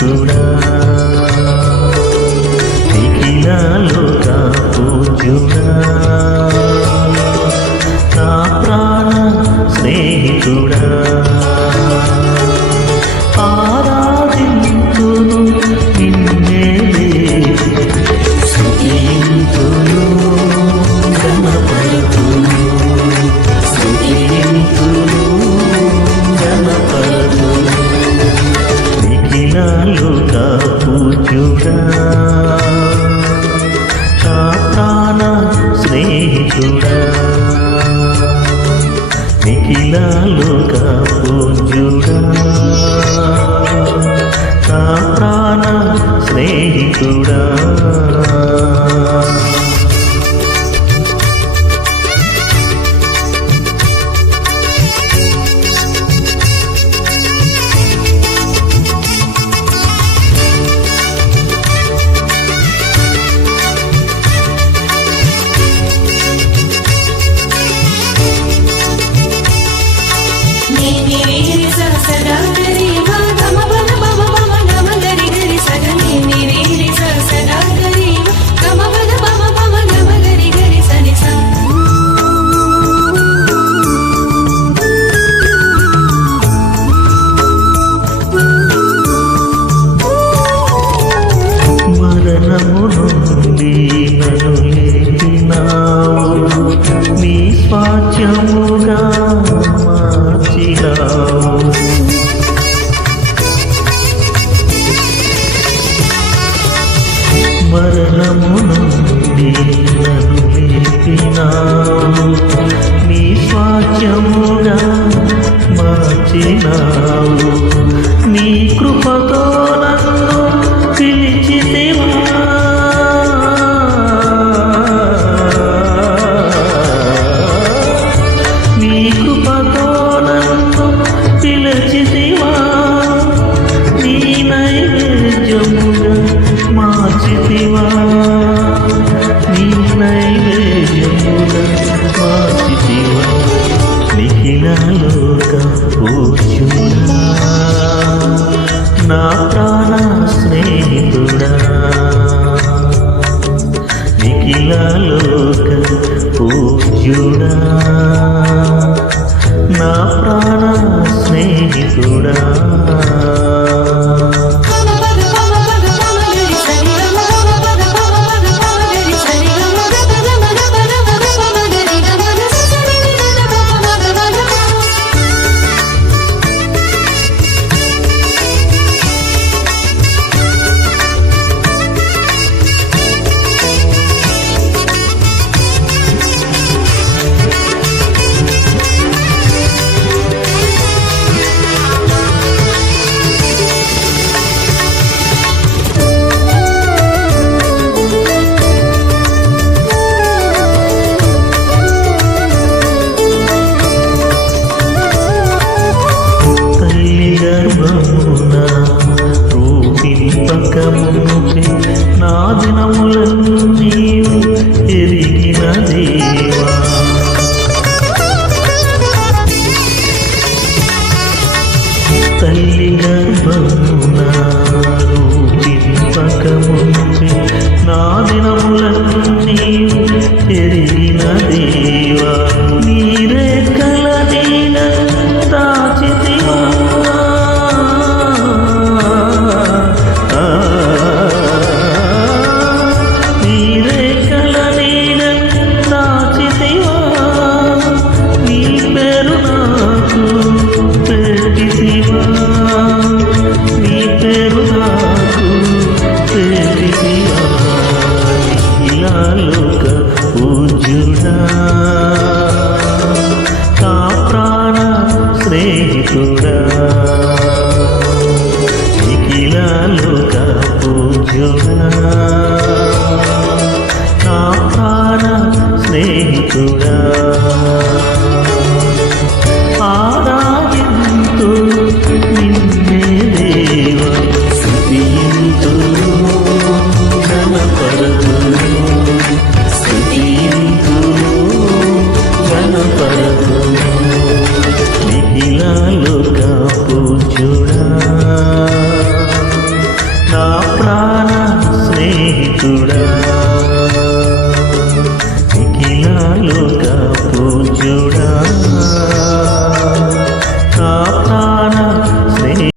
స్నేహితుడా నిఖిలాలోక పూజ్యుడా నా ప్రాణ స్నేహితుడా ఆరాధింతును నిన్నేలే స్తుతింతును గణపతును స్తుతింతును గణపతును నిఖిలాలోక పూజ్యుడా నా ప్రాణ స్నేహితుడా నిఖిలాలోక పూజ్యుడా నా ప్రాణ స్నేహితుడా మరణము నుండి నన్ను లేపినావు నీ స్వాస్థ్యముగా మార్చినావు మరణము నుండి నన్ను లేపినావు నీ స్వాస్థ్యముగా మార్చినావు నీ కృపతో నన్ను పిలిచితివా నీ కృపతో నన్ను పిలిచితివా నీ నైవేద్యముగా మార్చితివా నీ నైవేద్యముగా మార్చితివా నిఖిలాలోక పూజ్యుడా నా ప్రాణ స్నేహితుడా నిఖిలాలోక పూజ్యుడా నా ప్రాణ స్నేహితుడా నా దినములను నీవు ఎరిగిన దేవా తల్లి గర్భమున రూపింపకముందే నా దినములను నీవు ఎరిగిన దేవా నీరే కల నీల దాచితివా నిఖిలాలోక పూజ్యుడా నా ప్రాణ స్నేహితుడా నిఖిలాలోక పూజ్యుడా నా ప్రాణ స్నేహితుడా ఆరాధింతు నిన్నే దేవా స్తుతింతు గణపతును స్తుతింతు గణపతును నిఖిలాలోక పూజ్యుడా స్నేహితుడా